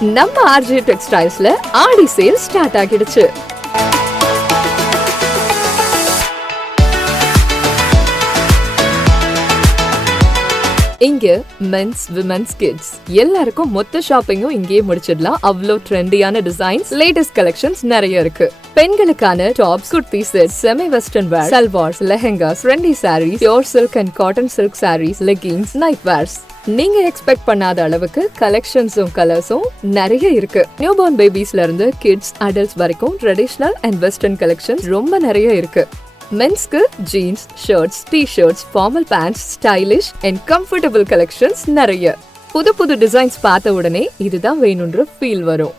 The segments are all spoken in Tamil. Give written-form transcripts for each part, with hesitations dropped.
நம்ம ஆர்ஜே டெக்ஸ்டைல்ஸ்ல ஆடி சேல் ஸ்டார்ட் ஆகிடுச்சு. இங்க மென்ஸ், விமென்ஸ், கிட்ஸ் எல்லாருக்கும் மொத்த ஷாப்பிங்கும் இங்கேயே முடிச்சிடலாம். அவ்வளோ ட்ரெண்டியான டிசைன்ஸ், லேட்டஸ்ட் கலெக்ஷன்ஸ் நிறைய இருக்கு. பெண்களுக்கான tops, kurti set, semi western wear, salwars, lehengas, trendy saris, pure silk and cotton silk saris, leggings, night wears, நீங்க எக்ஸ்பெக்ட் பண்ணாத அளவுக்கு கலெக்ஷன்ஸும் கலர்ஸும் நிறைய இருக்கு. நியூ பார்ன் பேபிஸ்ல இருந்து கிட்ஸ், அடல்ட்ஸ் வரைக்கும் ட்ரெடிஷனல் அண்ட் வெஸ்டர்ன் கலெக்ஷன்ஸ் ரொம்ப நிறைய இருக்கு. மென்ஸ்க்கு jeans, shirts, T-shirts, formal pants, stylish and comfortable collections நிறைய. புது புது டிசைன்ஸ் பார்த்த உடனே இதுதான் வேணும்ன்ற ஃபீல் வரும்.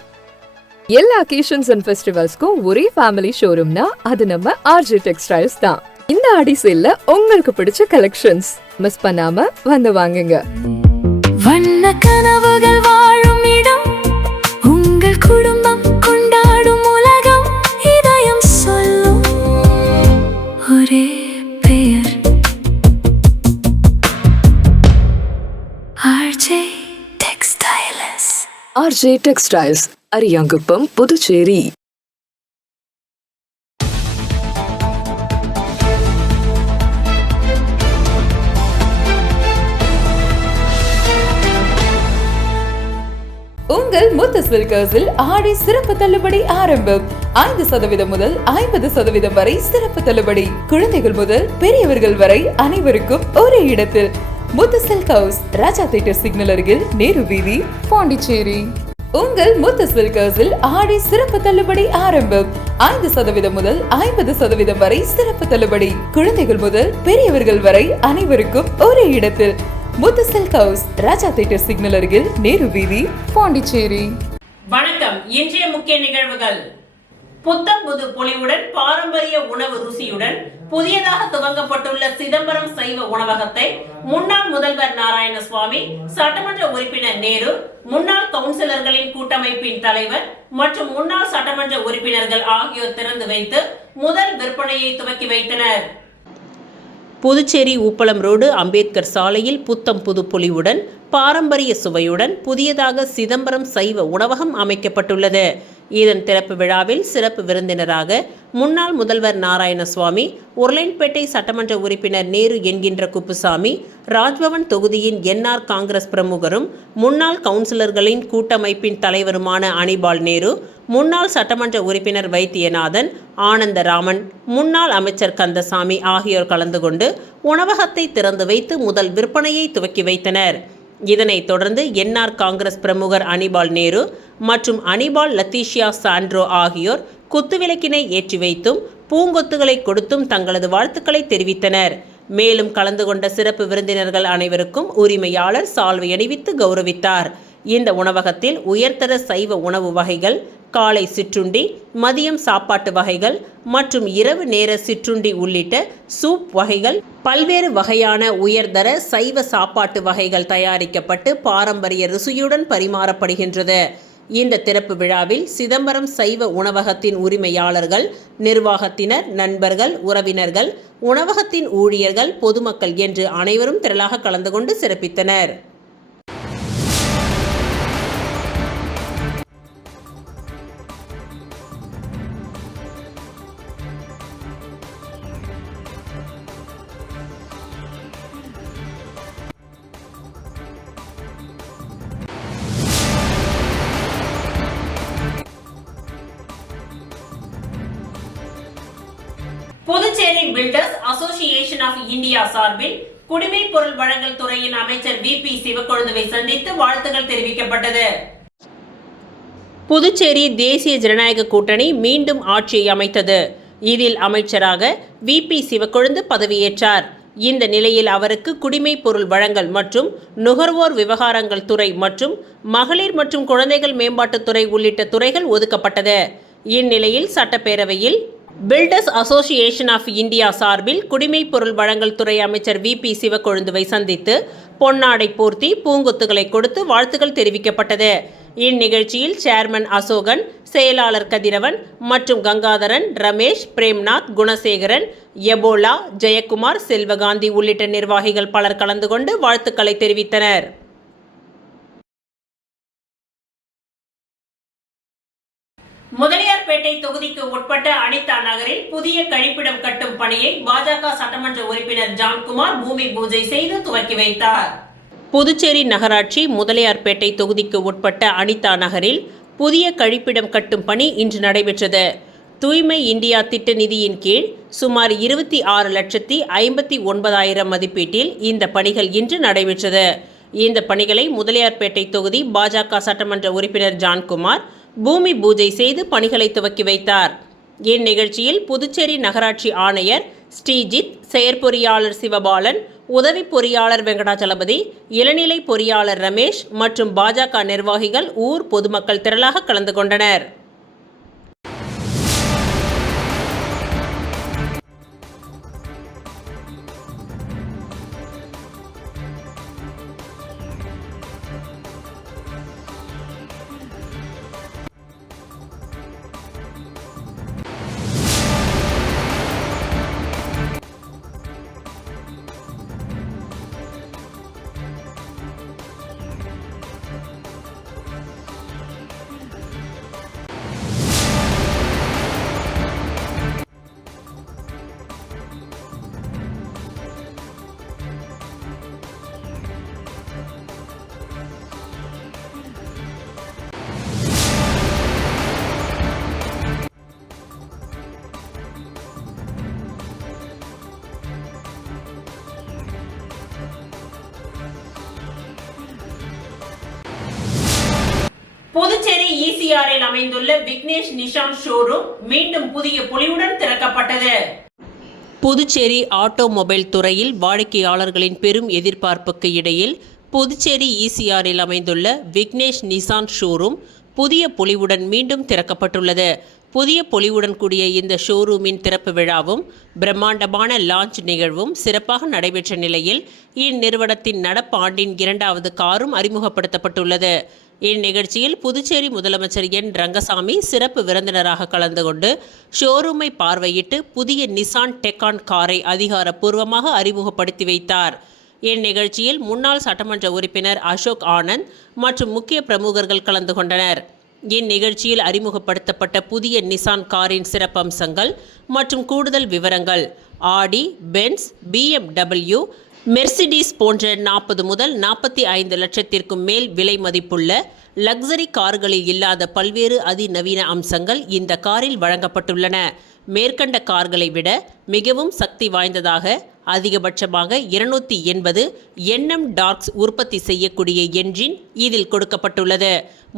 எல்லா அக்கேஷன்ஸ் அண்ட் ஃபெஸ்டிவல்ஸ்க்கும் ஒரே ஃபேமிலி ஷோரூம்னா அது நம்ம ஆர்ஜே டெக்ஸ்டைல்ஸ் தான். இந்த ஆடி சேல்ல உங்களுக்கு பிடிச்ச கலெக்ஷன்ஸ் மிஸ் பண்ணாம வந்து வாங்குங்க. வண்ண கனவுகள் வாழும் இடம், உங்கள் குடும்பம் கொண்டாடும் உலகம், இதயம் சொல்லும் ஒரே பெயர், RJ textiles. RJ textiles, Ariyankuppam, Puducherry. உங்கள் முத்து சில்கர்ஸில் ஆடி சிறப்பு தள்ளுபடி ஆரம்பம். 5% முதல் 50% வரை சிறப்பு தள்ளுபடி. குழந்தைகள் முதல் பெரியவர்கள் வரை அனைவருக்கும் ஒரே இடத்தில். முத்து சில்க் ஹவுஸ், ராஜா தியேட்டர் சிக்னல் அருகில், நேரு வீதி, பாண்டிச்சேரி. உங்கள் முத்து சில்கர்ஸில் ஆடி சிறப்பு தள்ளுபடி ஆரம்பம். 5% முதல் 50% வரை சிறப்பு தள்ளுபடி. குழந்தைகள் முதல் பெரியவர்கள் வரை அனைவருக்கும் ஒரே இடத்தில். முத்து சில்க் ஹவுஸ், ராஜா தியேட்டர் சிக்னல் அருகில், நேரு வீதி, பாண்டிச்சேரி. வணக்கம். இன்றைய முக்கிய நிகழ்வுகள். புத்தம் புது பொலிவுடன் பாரம்பரிய உணவு ருசியுடன் புதியதாக துவங்கப்பட்டுள்ள சிதம்பரம் சைவ உணவகத்தை முன்னாள் முதல்வர் நாராயணசுவாமி, சட்டமன்ற உறுப்பினர் நேரு, முன்னாள் கவுன்சிலர்களின் கூட்டமைப்பின் தலைவர் மற்றும் முன்னாள் சட்டமன்ற உறுப்பினர்கள் ஆகியோர் திறந்து வைத்து முதல் விற்பனையை துவக்கி வைத்தனர். புதுச்சேரி உப்பளம் ரோடு அம்பேத்கர் சாலையில் புத்தம் புது பொலிவுடன் பாரம்பரிய சுவையுடன் புதியதாக சிதம்பரம் சைவ உணவகம் அமைக்கப்பட்டுள்ளது. இதன் திறப்பு விழாவில் சிறப்பு விருந்தினராக முன்னாள் முதல்வர் நாராயணசுவாமி, உருளையன்பேட்டை சட்டமன்ற உறுப்பினர் நேரு என்கின்ற குப்புசாமி, ராஜ்பவன் தொகுதியின் என்ஆர் காங்கிரஸ் பிரமுகரும் முன்னாள் கவுன்சிலர்களின் கூட்டமைப்பின் தலைவருமான அனிபால் நேரு, முன்னாள் சட்டமன்ற உறுப்பினர் வைத்தியநாதன், ஆனந்தராமன், முன்னாள் அமைச்சர் கந்தசாமி ஆகியோர் கலந்து கொண்டு உணவகத்தை திறந்து வைத்து முதல் விற்பனையை துவக்கி வைத்தனர். இதனைத் தொடர்ந்து என்ஆர் காங்கிரஸ் பிரமுகர் அனிபால் நேரு மற்றும் அனிபால் லத்தீஷியா சாண்ட்ரோ ஆகியோர் குத்துவிளக்கினை ஏற்றி வைத்தும் பூங்கொத்துகளை கொடுத்தும் தங்களது வாழ்த்துக்களை தெரிவித்தனர். மேலும் கலந்து கொண்ட சிறப்பு விருந்தினர்கள் அனைவருக்கும் உரிமையாளர் சால்வை அணிவித்து கௌரவித்தார். இந்த உணவகத்தில் உயர்தர சைவ உணவு வகைகள், காலை சிற்றுண்டி, மதியம் சாப்பாட்டு வகைகள் மற்றும் இரவு நேர சிற்றுண்டி உள்ளிட்ட சூப் வகைகள், பல்வேறு வகையான உயர்தர சைவ சாப்பாட்டு வகைகள் தயாரிக்கப்பட்டு பாரம்பரிய ருசியுடன் பரிமாறப்படுகின்றது. இந்த திறப்பு விழாவில் சிதம்பரம் சைவ உணவகத்தின் உரிமையாளர்கள், நிர்வாகத்தினர், நண்பர்கள், உறவினர்கள், உணவகத்தின் ஊழியர்கள், பொதுமக்கள் என்று அனைவரும் திரளாக கலந்து கொண்டு சிறப்பித்தனர். Puducherry builders association of India சார்பில் குடிமைப் பொருள் வழங்கல் துறையின் அமைச்சர் வி.பி. சிவக்கொழுந்துவை சந்தித்து வாழ்த்துக்கள் தெரிவிக்கப்பட்டது. புதுச்சேரி தேசிய ஜனநாயக கூட்டணி மீண்டும் ஆட்சியை அமைத்தது. இதில் அமைச்சராக வி.பி. சிவக்கொழுந்து பதவியேற்றார். இந்த நிலையில் அவருக்கு குடிமைப் பொருள் வழங்கல் மற்றும் நுகர்வோர் விவகாரங்கள் துறை மற்றும் மகளிர் மற்றும் குழந்தைகள் மேம்பாட்டுத்துறை உள்ளிட்ட துறைகள் ஒதுக்கப்பட்டது. இந்நிலையில் சட்டப்பேரவையில் பில்டர்ஸ் அசோசியேஷன் ஆஃப் இந்தியா சார்பில் குடிமைப் பொருள் வழங்கல் துறை அமைச்சர் வி.பி. சிவக்கொழுந்துவை சந்தித்து பொன்னாடை போர்த்தி பூங்கொத்துகளை கொடுத்து வாழ்த்துக்கள் தெரிவிக்கப்பட்டது. இந்நிகழ்ச்சியில் சேர்மன் அசோகன், செயலாளர் கதிரவன் மற்றும் கங்காதரன், ரமேஷ், பிரேம்நாத், குணசேகரன், எபோலா, ஜெயக்குமார், செல்வகாந்தி உள்ளிட்ட நிர்வாகிகள் பலர் கலந்து கொண்டு வாழ்த்துக்களை தெரிவித்தனர். முதலியார்பேட்டை தொகுதிக்கு உட்பட்ட அனிதா நகரில் புதிய கழிப்பிடம் கட்டும் பணியை பாஜக சட்டமன்ற உறுப்பினர் ஜான்குமார் பூமி பூஜை செய்து துவக்கி வைத்தார். புதுச்சேரி நகராட்சி முதலியார்பேட்டை தொகுதிக்கு உட்பட்ட அனிதா நகரில் புதிய கழிப்பிடம் கட்டும் பணி இன்று நடைபெற்றது. தூய்மை இந்தியா திட்ட நிதியின் கீழ் சுமார் 26,59,000 மதிப்பீட்டில் இந்த பணிகள் இன்று நடைபெற்றது. இந்த பணிகளை முதலியார்பேட்டை தொகுதி பாஜக சட்டமன்ற உறுப்பினர் ஜான்குமார் பூமி பூஜை செய்து பணிகளை துவக்கி வைத்தார். இந்நிகழ்ச்சியில் புதுச்சேரி நகராட்சி ஆணையர் ஸ்ரீஜித், செயற்பொறியாளர் சிவபாலன், உதவி பொறியாளர் வெங்கடாச்சலபதி, இளநிலை பொறியாளர் ரமேஷ் மற்றும் பாஜக நிர்வாகிகள், ஊர் பொதுமக்கள் திரளாக கலந்து கொண்டனர். புதுச்சேரி ECRல் அமைந்துள்ள விக்னேஷ் நிஷான் ஷோரூம் மீண்டும் புதிய பொலிவுடன் திறக்கப்பட்டது. புதுச்சேரி ஆட்டோமொபைல் துறையில் வாடிக்கையாளர்களின் பெரும் எதிர்பார்ப்புக்கு இடையில் புதுச்சேரி ECRல் அமைந்துள்ள விக்னேஷ் நிஷான் ஷோரூம் புதிய பொலிவுடன் மீண்டும் திறக்கப்பட்டுள்ளது. புதிய பொலிவுடன் கூடிய இந்த ஷோரூமின் திறப்பு விழாவும் பிரம்மாண்டமான லான்ச் நிகழ்வும் சிறப்பாக நடைபெற்ற நிலையில் இந்நிறுவனத்தின் நடப்பாண்டின் 2வது காரும் அறிமுகப்படுத்தப்பட்டுள்ளது. இந்நிகழ்ச்சியில் புதுச்சேரி முதலமைச்சர் என். ரங்கசாமி சிறப்பு விருந்தினராக கலந்து கொண்டு ஷோரூமை பார்வையிட்டு புதிய நிசான் டெக்கான் காரை அதிகாரப்பூர்வமாக அறிமுகப்படுத்தி வைத்தார். இந்நிகழ்ச்சியில் முன்னாள் சட்டமன்ற உறுப்பினர் அசோக் ஆனந்த் மற்றும் முக்கிய பிரமுகர்கள் கலந்து கொண்டனர். இந்நிகழ்ச்சியில் அறிமுகப்படுத்தப்பட்ட புதிய நிசான் காரின் சிறப்பம்சங்கள் மற்றும் கூடுதல் விவரங்கள், ஆடி, பென்ஸ், BMW, மெர்சிடிஸ் போன்ற 40 முதல் 45 லட்சத்திற்கும் மேல் விலை மதிப்புள்ள லக்ஸரி கார்களில் இல்லாத பல்வேறு அதிநவீன அம்சங்கள் இந்த காரில் வழங்கப்பட்டுள்ளன. மேற்கண்ட கார்களை விட மிகவும் சக்தி வாய்ந்ததாக அதிகபட்சமாக 280 Nm டார்க்ஸ் உற்பத்தி செய்யக்கூடிய என்ஜின் இதில் கொடுக்கப்பட்டுள்ளது.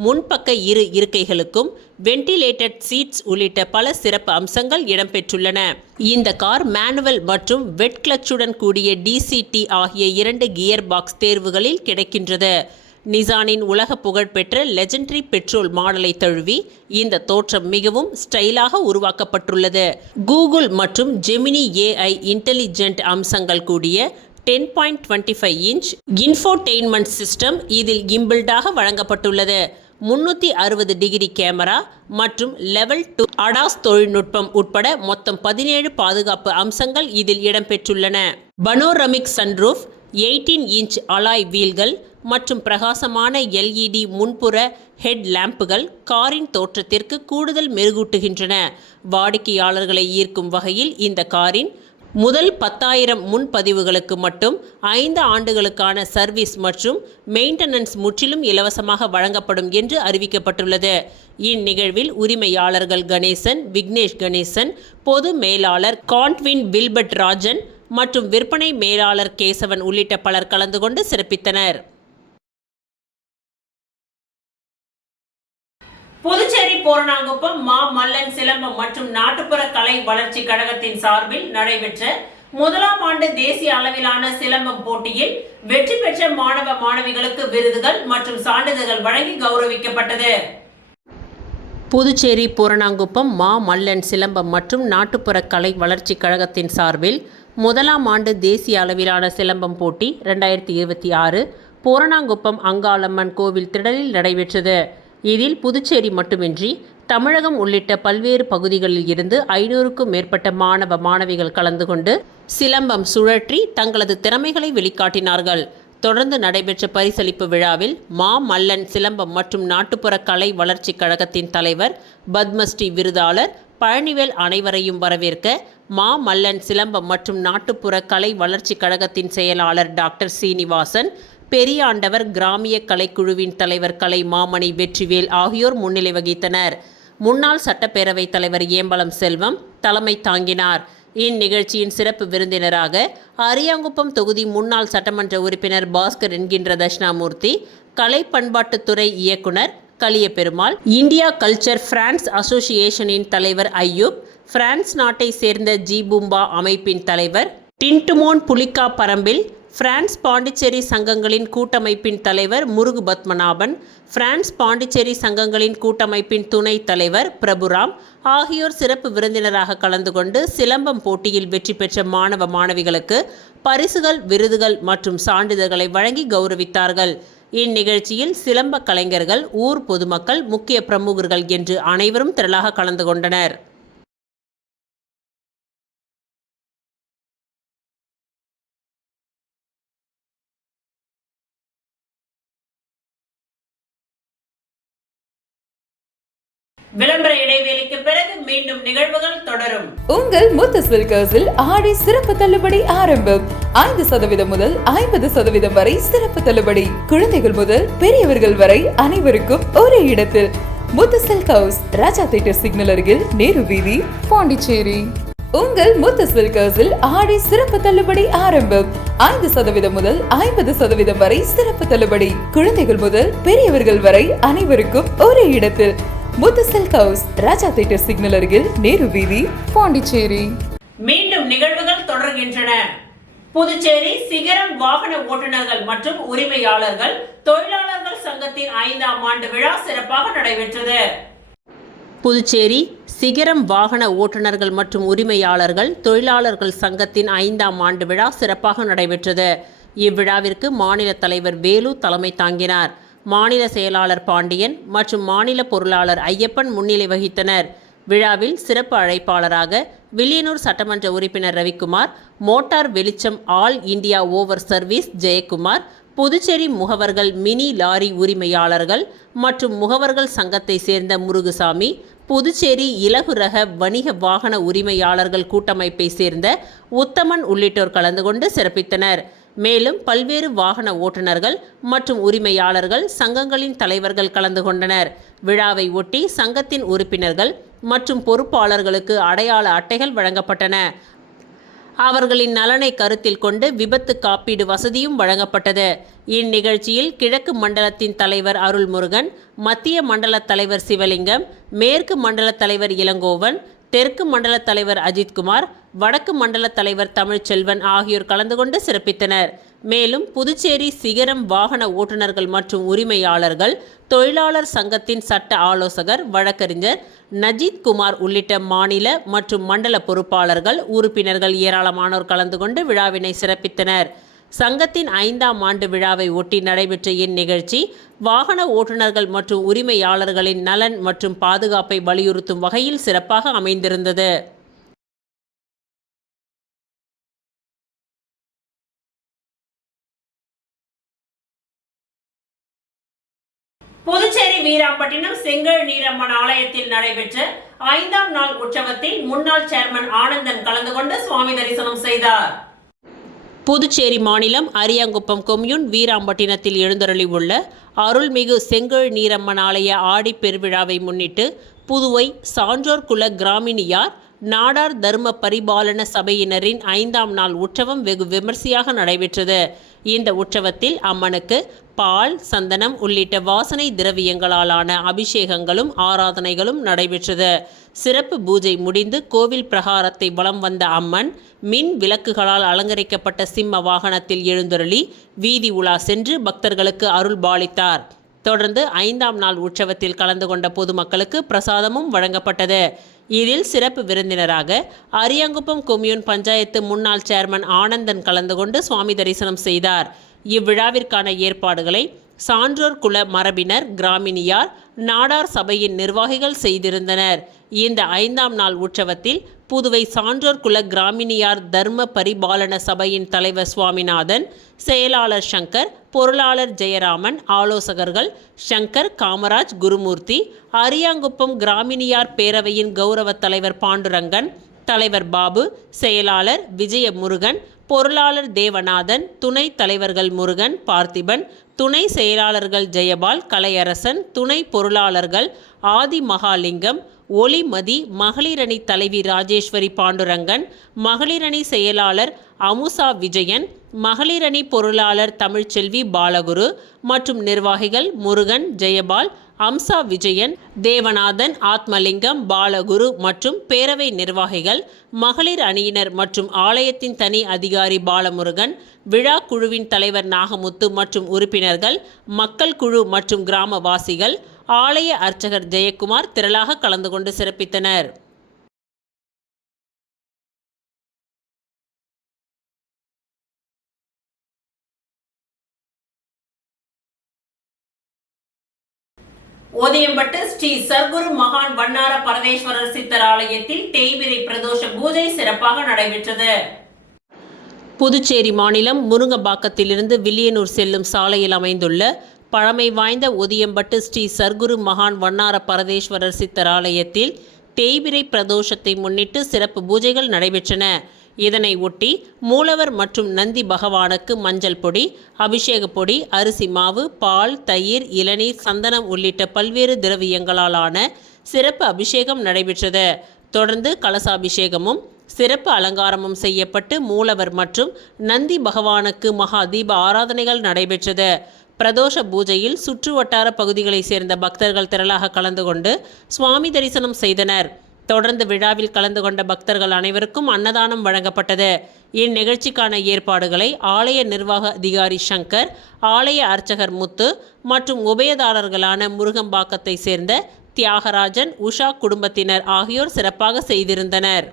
முன்பக்க இரு இருக்கைகளுக்கும் வென்டிலேட்டட் சீட்ஸ் உள்ளிட்ட பல சிறப்பு அம்சங்கள் இடம்பெற்றுள்ளன. இந்த கார் மேனுவல் மற்றும் வெட் கிளச்சுடன் கூடிய DCT ஆகிய 2 கியர் பாக்ஸ் தேர்வுகளில் கிடைக்கின்றது. நிசானின் உலக புகழ்பெற்ற லெஜெண்டரி பெட்ரோல் மாடலை தழுவி இந்த தோற்றம் மிகவும் ஸ்டைலாக உருவாக்கப்பட்டுள்ளது. கூகுள் மற்றும் ஜெமினி AI இன்டெலிஜென்ட் அம்சங்கள் கூடிய 10.25 இன்ச் இன்ஃபோடெயின்மெண்ட் சிஸ்டம் இதில் இன்பில்டாக வழங்கப்பட்டுள்ளது. 360 டிகிரி கேமரா மற்றும் லெவல் 2 ADAS தொழில்நுட்பம் உட்பட மொத்தம் 17 பாதுகாப்பு அம்சங்கள் இதில் இடம்பெற்றுள்ளன. பனோரமிக் சன்ரூஃப், 18 இன்ச் அலாய் வீல்கள் மற்றும் பிரகாசமான LED முன்புற ஹெட் லேம்புகள் காரின் தோற்றத்திற்கு கூடுதல் மெருகூட்டுகின்றன. வாடிக்கையாளர்களை ஈர்க்கும் வகையில் இந்த காரின் முதல் 10,000 முன்பதிவுகளுக்கு மட்டும் 5 ஆண்டுகளுக்கான சர்வீஸ் மற்றும் மெயின்டெனன்ஸ் முற்றிலும் இலவசமாக வழங்கப்படும் என்று அறிவிக்கப்பட்டுள்ளது. இந்நிகழ்வில் உரிமையாளர்கள் கணேசன், விக்னேஷ் கணேசன், பொது மேலாளர் கான்ட்வின் வில்பர்ட் ராஜன் மற்றும் விற்பனை மேலாளர் கேசவன் உள்ளிட்ட பலர் கலந்து கொண்டு சிறப்பித்தனர். புதுச்சேரி பூரணாங்குப்பம் மா. மல்லன் சிலம்பம் மற்றும் நாட்டுப்புற கலை வளர்ச்சி கழகத்தின் சார்பில் நடைபெற்ற 1ஆம் ஆண்டு தேசிய அளவிலான சிலம்பம் போட்டியில் வெற்றி பெற்ற மாணவ மாணவிகளுக்கு விருதுகள் மற்றும் சான்றிதழ்கள் வழங்கி கௌரவிக்கப்பட்டது. புதுச்சேரி பூரணாங்குப்பம் மா. மல்லன் சிலம்பம் மற்றும் நாட்டுப்புற கலை வளர்ச்சி கழகத்தின் சார்பில் 1ஆம் ஆண்டு தேசிய அளவிலான சிலம்பம் போட்டி 2026 பூரணாங்குப்பம் அங்காளம்மன் கோவில் திடலில் நடைபெற்றது. இதில் புதுச்சேரி மட்டுமின்றி தமிழகம் உள்ளிட்ட பல்வேறு பகுதிகளில் இருந்து 500க்கும் மேற்பட்ட மாணவ மாணவிகள் கலந்து கொண்டு சிலம்பம் சுழற்றி தங்களது திறமைகளை வெளிக்காட்டினார்கள். தொடர்ந்து நடைபெற்ற பரிசளிப்பு விழாவில் மல்லன் சிலம்பம் மற்றும் நாட்டுப்புற கலை வளர்ச்சி கழகத்தின் தலைவர் பத்மஸ்ரீ விருதாளர் பழனிவேல் அனைவரையும் வரவேற்க மல்லன் சிலம்பம் மற்றும் நாட்டுப்புற கலை வளர்ச்சி கழகத்தின் செயலாளர் டாக்டர் சீனிவாசன், பெரியாண்டவர் கிராமிய கலைக்குழுவின் தலைவர் கலை மாமணி வெற்றிவேல் ஆகியோர் முன்னிலை வகித்தனர். முன்னாள் சட்டப்பேரவைத் தலைவர் ஏம்பலம் செல்வம் தலைமை தாங்கினார். இந்நிகழ்ச்சியின் சிறப்பு விருந்தினராக அரியாங்குப்பம் தொகுதி முன்னாள் சட்டமன்ற உறுப்பினர் பாஸ்கர் என்கின்ற தட்சிணாமூர்த்தி, கலை பண்பாட்டுத்துறை இயக்குனர் கலியபெருமாள், இந்தியா கல்ச்சர் பிரான்ஸ் அசோசியேஷனின் தலைவர் ஐயூப், பிரான்ஸ் நாட்டை சேர்ந்த ஜிபூம்பா அமைப்பின் தலைவர் டின்டுமோன் புலிகா பரம்பில், பிரான்ஸ் பாண்டிச்சேரி சங்கங்களின் கூட்டமைப்பின் தலைவர் முருகு பத்மநாபன், பிரான்ஸ் பாண்டிச்சேரி சங்கங்களின் கூட்டமைப்பின் துணைத் தலைவர் பிரபுராம் ஆகியோர் சிறப்பு விருந்தினராக கலந்து கொண்டு சிலம்பம் போட்டியில் வெற்றி பெற்ற மாணவ மாணவிகளுக்கு பரிசுகள், விருதுகள் மற்றும் சான்றிதழ்களை வழங்கி கௌரவித்தார்கள். இந்நிகழ்ச்சியில் சிலம்ப கலைஞர்கள், ஊர் பொதுமக்கள், முக்கிய பிரமுகர்கள் என்று அனைவரும் திரளாக கலந்து கொண்டனர். விளம்பர இடைவேளைக்கு பிறகு மீண்டும் நிகழ்வுகள் தொடரும். உங்கள் முத்து சில்கர்ஸில் ஆடி சிறப்பு தள்ளுபடி ஆரம்பம். 5% முதல் 50% வரை சிறப்பு தள்ளுபடி. குழந்தைகள் முதல் பெரியவர்கள் வரை அனைவருக்கும் ஒரே இடத்தில். முத்து சில்கர்ஸ், ராஜா தியேட்டர் சிக்னல் அருகில், நேரு வீதி, பாண்டிச்சேரி. உங்கள் முத்து சில்கர்ஸில் ஆடி சிறப்பு தள்ளுபடி ஆரம்பம். 5% முதல் 50% வரை சிறப்பு தள்ளுபடி. குழந்தைகள் முதல் பெரியவர்கள் வரை அனைவருக்கும் ஒரே இடத்தில். முத்து சில்க் ஹவுஸ், ராஜா தியேட்டர் சிக்னல் அருகில், நேரு வீதி, பாண்டிச்சேரி. மீண்டும் நிகழ்வுகள் தொடர்கின்றன. புதுச்சேரி சிகரம் வாகன ஓட்டுநர்கள் மற்றும் உரிமையாளர்கள் தொழிலாளர்கள் சங்கத்தின் 5ஆம் ஆண்டு விழா சிறப்பாக நடைபெற்றது. புதுச்சேரி சிகரம் வாகன ஓட்டுநர்கள் மற்றும் உரிமையாளர்கள் தொழிலாளர்கள் சங்கத்தின் 5ஆம் ஆண்டு விழா சிறப்பாக நடைபெற்றது. இவ்விழாவிற்கு மாநில தலைவர் வேலு தலைமை தாங்கினார். மாநில செயலாளர் பாண்டியன் மற்றும் மாநில பொருளாளர் ஐயப்பன் முன்னிலை வகித்தனர். விழாவில் சிறப்பு அழைப்பாளராக வில்லியனூர் சட்டமன்ற உறுப்பினர் ரவிக்குமார், மோட்டார் வெளிச்சம் all India over service Jayakumar, Puducherry முகவர்கள் மினி லாரி உரிமையாளர்கள் மற்றும் முகவர்கள் சங்கத்தை சேர்ந்த முருகுசாமி, புதுச்சேரி இலகு ரக வணிக வாகன உரிமையாளர்கள் கூட்டமைப்பை சேர்ந்த உத்தமன் உள்ளிட்டோர் கலந்து கொண்டு சிறப்பித்தனர். மேலும் பல்வேறு வாகன ஓட்டுநர்கள் மற்றும் உரிமையாளர்கள் சங்கங்களின் தலைவர்கள் கலந்து கொண்டனர். விழாவை ஒட்டி சங்கத்தின் உறுப்பினர்கள் மற்றும் பொறுப்பாளர்களுக்கு அடையாள அட்டைகள் வழங்கப்பட்டன. அவர்களின் நலனை கருத்தில் கொண்டு விபத்து காப்பீடு வசதியும் வழங்கப்பட்டது. இந்நிகழ்ச்சியில் கிழக்கு மண்டலத்தின் தலைவர் அருள்முருகன், மத்திய மண்டல தலைவர் சிவலிங்கம், மேற்கு மண்டல தலைவர் இளங்கோவன், தெற்கு மண்டல தலைவர் அஜித்குமார், வடக்கு மண்டல தலைவர் தமிழ்ச்செல்வன் ஆகியோர் கலந்து கொண்டு சிறப்பித்தனர். மேலும் புதுச்சேரி சிகரம் வாகன ஓட்டுநர்கள் மற்றும் உரிமையாளர்கள் தொழிலாளர் சங்கத்தின் சட்ட ஆலோசகர் வழக்கறிஞர் நஜீத் குமார் உள்ளிட்ட மாநில மற்றும் மண்டல பொறுப்பாளர்கள், உறுப்பினர்கள் ஏராளமானோர் கலந்து கொண்டு விழாவினை சிறப்பித்தனர். சங்கத்தின் 5ஆம் ஆண்டு விழாவை ஒட்டி நடைபெற்ற இந்நிகழ்ச்சி வாகன ஓட்டுநர்கள் மற்றும் உரிமையாளர்களின் நலன் மற்றும் பாதுகாப்பை வலியுறுத்தும் வகையில் சிறப்பாக அமைந்திருந்தது. புதுச்சேரி வீராம்பட்டினம் செங்கல் நீரம்மன் ஆலயத்தில் நடைபெற்ற 5ஆம் நாள் உற்சவத்தில் முன்னாள் சேர்மன் ஆனந்தன் கலந்து கொண்டு சுவாமி தரிசனம் செய்தார். புதுச்சேரி மாநிலம் அரியாங்குப்பம் கொம்யூன் வீராம்பட்டினத்தில் எழுந்தருளி உள்ள அருள்மிகு செங்கல் நீரம்மன் ஆலய ஆடி பெருவிழாவை முன்னிட்டு புதுவை சான்றோர் குல கிராமிணியார் நாடார் தர்ம பரிபாலன சபையினரின் 5ஆம் நாள் உற்சவம் வெகு விமர்சையாக நடைபெற்றது. இந்த உற்சவத்தில் அம்மனுக்கு பால், சந்தனம் உள்ளிட்ட வாசனை திரவியங்களாலான அபிஷேகங்களும் ஆராதனைகளும் நடைபெற்றது. சிறப்பு பூஜை முடிந்து கோவில் பிரகாரத்தை வலம் வந்த அம்மன் மின் விளக்குகளால் அலங்கரிக்கப்பட்ட சிம்ம வாகனத்தில் எழுந்தருளி வீதி உலா சென்று பக்தர்களுக்கு அருள் பாலித்தார். தொடர்ந்து 5ஆம் நாள் உற்சவத்தில் கலந்து கொண்ட பொதுமக்களுக்கு பிரசாதமும் வழங்கப்பட்டது. இதில் சிறப்பு விருந்தினராக அரியாங்குப்பம் கொம்யூன் பஞ்சாயத்து முன்னாள் சேர்மன் ஆனந்தன் கலந்து கொண்டு சுவாமி தரிசனம் செய்தார். இவ்விழாவிற்கான ஏற்பாடுகளை சான்றோர் குல மரபினர், கிராமினியார், நாடார் சபையின் நிர்வாகிகள் செய்திருந்தனர். இந்த 5ஆம் நாள் உற்சவத்தில் புதுவை சான்றோர் குல கிராமினியார் தர்ம பரிபாலன சபையின் தலைவர் சுவாமிநாதன், செயலாளர் சங்கர், பொருளாளர் ஜெயராமன், ஆலோசகர்கள் சங்கர், காமராஜ், குருமூர்த்தி, அரியாங்குப்பம் கிராமினியார் பேரவையின் கௌரவ தலைவர் பாண்டுரங்கன், தலைவர் பாபு, செயலாளர் விஜய முருகன், பொருளாளர் தேவநாதன், துணை தலைவர்கள் முருகன், பார்த்திபன், துணை செயலாளர்கள் ஜெயபால், கலையரசன், துணை பொருளாளர்கள் ஆதி மகாலிங்கம், ஒளிமதி, மகளிரணி தலைவி ராஜேஸ்வரி பாண்டுரங்கன், மகளிரணி செயலாளர் அமுசா விஜயன், மகளிரணி பொருளாளர் தமிழ்ச்செல்வி பாலகுரு மற்றும் நிர்வாகிகள் முருகன், ஜெயபால், அம்சா விஜயன், தேவநாதன், ஆத்மலிங்கம், பாலகுரு மற்றும் பேரவை நிர்வாகிகள், மகளிர் அணியினர் மற்றும் ஆலயத்தின் தனி அதிகாரி பாலமுருகன், விழா குழுவின் தலைவர் நாகமுத்து மற்றும் உறுப்பினர்கள், மக்கள் குழு மற்றும் கிராமவாசிகள், ஆலய அர்ச்சகர் ஜெயக்குமார் திரளாக கலந்து கொண்டு சிறப்பித்தனர். ஓதியம்பட்டு ஸ்ரீ சர்க்குரு மகான் வண்ணார பரதேஸ்வரர் சித்தர் ஆலயத்தில் தேய்பிறை பிரதோஷ பூஜை சிறப்பாக நடைபெற்றது. புதுச்சேரி மாநிலம் முருங்கம்பாக்கத்திலிருந்து வில்லியனூர் செல்லும் சாலையில் அமைந்துள்ள பழமை வாய்ந்த ஓதியம்பட்டு ஸ்ரீ சர்க்குரு மகான் வண்ணார பரதேஸ்வரர் சித்தர் ஆலயத்தில் தேய்பிறை பிரதோஷத்தை முன்னிட்டு சிறப்பு பூஜைகள் நடைபெற்றன. இதனை ஒட்டி மூலவர் மற்றும் நந்தி பகவானுக்கு மஞ்சள் பொடி, அபிஷேக பொடி, அரிசி மாவு, பால், தயிர், இளநீர், சந்தனம் உள்ளிட்ட பல்வேறு திரவியங்களால் ஆன சிறப்பு அபிஷேகம் நடைபெற்றது. தொடர்ந்து கலசாபிஷேகமும் சிறப்பு அலங்காரமும் செய்யப்பட்டு மூலவர் மற்றும் நந்தி பகவானுக்கு மகா தீப ஆராதனைகள் நடைபெற்றது. பிரதோஷ பூஜையில் சுற்று வட்டார பகுதிகளைச் சேர்ந்த பக்தர்கள் திரளாக கலந்து கொண்டு சுவாமி தரிசனம் செய்தனர். தொடர்ந்து விழாவில் கலந்து கொண்ட பக்தர்கள் அனைவருக்கும் அன்னதானம் வழங்கப்பட்டது. இந்நிகழ்ச்சிக்கான ஏற்பாடுகளை ஆலய நிர்வாக அதிகாரி சங்கர், ஆலய அர்ச்சகர் முத்து மற்றும் உபயதாரர்களான முருகம்பாக்கத்தை சேர்ந்த தியாகராஜன், உஷா குடும்பத்தினர் ஆகியோர் சிறப்பாக செய்திருந்தனர்.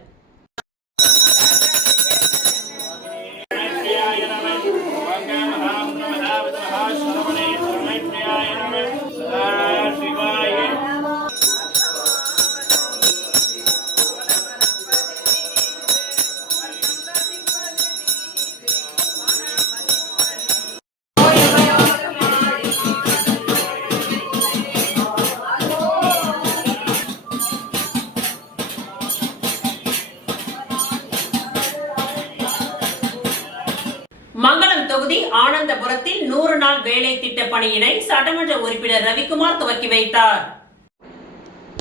மங்களம் தொகுதி ஆனந்தபுரத்தில் 100 நாள் வேலை திட்ட பணியினை சட்டமன்ற உறுப்பினர் ரவிக்குமார் துவக்கி வைத்தார்.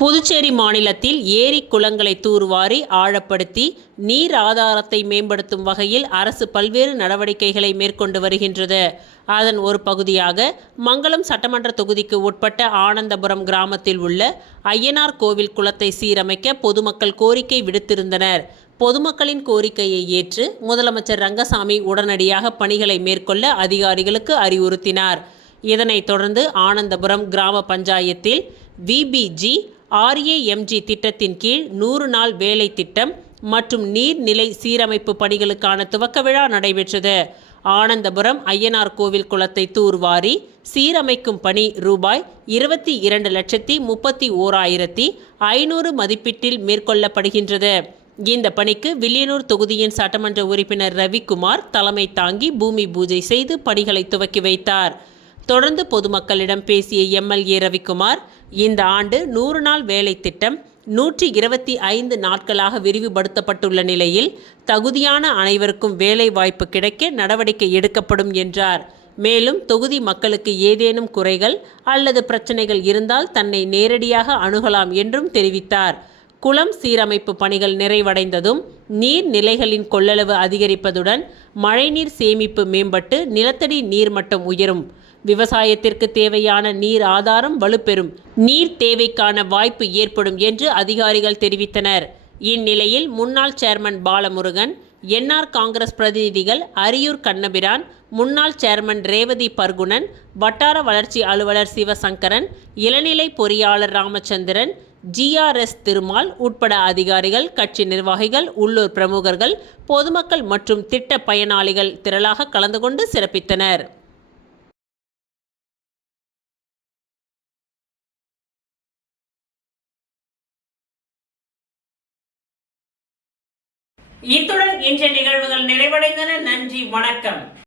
புதுச்சேரி மாநிலத்தில் ஏரி குளங்களை தூர்வாரி ஆழப்படுத்தி நீர் ஆதாரத்தை மேம்படுத்தும் வகையில் அரசு பல்வேறு நடவடிக்கைகளை மேற்கொண்டு வருகின்றது. அதன் ஒரு பகுதியாக மங்களம் சட்டமன்ற தொகுதிக்கு உட்பட்ட ஆனந்தபுரம் கிராமத்தில் உள்ள ஐயனார் கோவில் குளத்தை சீரமைக்க பொதுமக்கள் கோரிக்கை விடுத்திருந்தனர். பொதுமக்களின் கோரிக்கையை ஏற்று முதலமைச்சர் ரங்கசாமி உடனடியாக பணிகளை மேற்கொள்ள அதிகாரிகளுக்கு அறிவுறுத்தினார். இதனைத் தொடர்ந்து ஆனந்தபுரம் கிராம பஞ்சாயத்தில் விபிஜி RAMG திட்டத்தின் கீழ் 100 நாள் வேலை திட்டம் மற்றும் நீர்நிலை சீரமைப்பு பணிகளுக்கான துவக்க விழா நடைபெற்றது. ஆனந்தபுரம் ஐயனார் கோவில் குளத்தை தூர்வாரி சீரமைக்கும் பணி ரூபாய் 22,31,500 மதிப்பீட்டில் மேற்கொள்ளப்படுகின்றது. இந்த பணிக்கு வில்லியனூர் தொகுதியின் சட்டமன்ற உறுப்பினர் ரவிக்குமார் தலைமை தாங்கி பூமி பூஜை செய்து பணிகளை துவக்கி வைத்தார். தொடர்ந்து பொதுமக்களிடம் பேசிய MLA ரவிக்குமார், இந்த ஆண்டு 100 நாள் வேலை திட்டம் 125 நாட்களாக விரிவுபடுத்தப்பட்டுள்ள நிலையில் தகுதியான அனைவருக்கும் வேலை வாய்ப்பு கிடைக்க நடவடிக்கை எடுக்கப்படும் என்றார். மேலும் தொகுதி மக்களுக்கு ஏதேனும் குறைகள் அல்லது பிரச்சனைகள் இருந்தால் தன்னை நேரடியாக அணுகலாம் என்றும் தெரிவித்தார். குளம் சீரமைப்பு பணிகள் நிறைவடைந்ததும் நீர்நிலைகளின் கொள்ளளவு அதிகரிப்பதுடன் மழைநீர் சேமிப்பு மேம்பட்டு நிலத்தடி நீர்மட்டம் உயரும். விவசாயத்திற்கு தேவையான நீர் ஆதாரம் வலுப்பெறும். நீர் தேவைக்கான வாய்ப்பு ஏற்படும் என்று அதிகாரிகள் தெரிவித்தனர். இந்நிலையில் முன்னாள் சேர்மன் பாலமுருகன், NR காங்கிரஸ் பிரதிநிதிகள் அரியூர் கண்ணபிரான், முன்னாள் சேர்மன் ரேவதி பர்குணன், வட்டார வளர்ச்சி அலுவலர் சிவசங்கரன், இளநிலை பொறியாளர் ராமச்சந்திரன், GRS திருமால் உட்பட அதிகாரிகள், கட்சி நிர்வாகிகள், உள்ளூர் பிரமுகர்கள், பொதுமக்கள் மற்றும் திட்ட பயனாளிகள் திரளாக கலந்து கொண்டு சிறப்பித்தனர். இத்துடன் இன்றைய நிகழ்வுகள் நிறைவடைந்தன. நன்றி, வணக்கம்.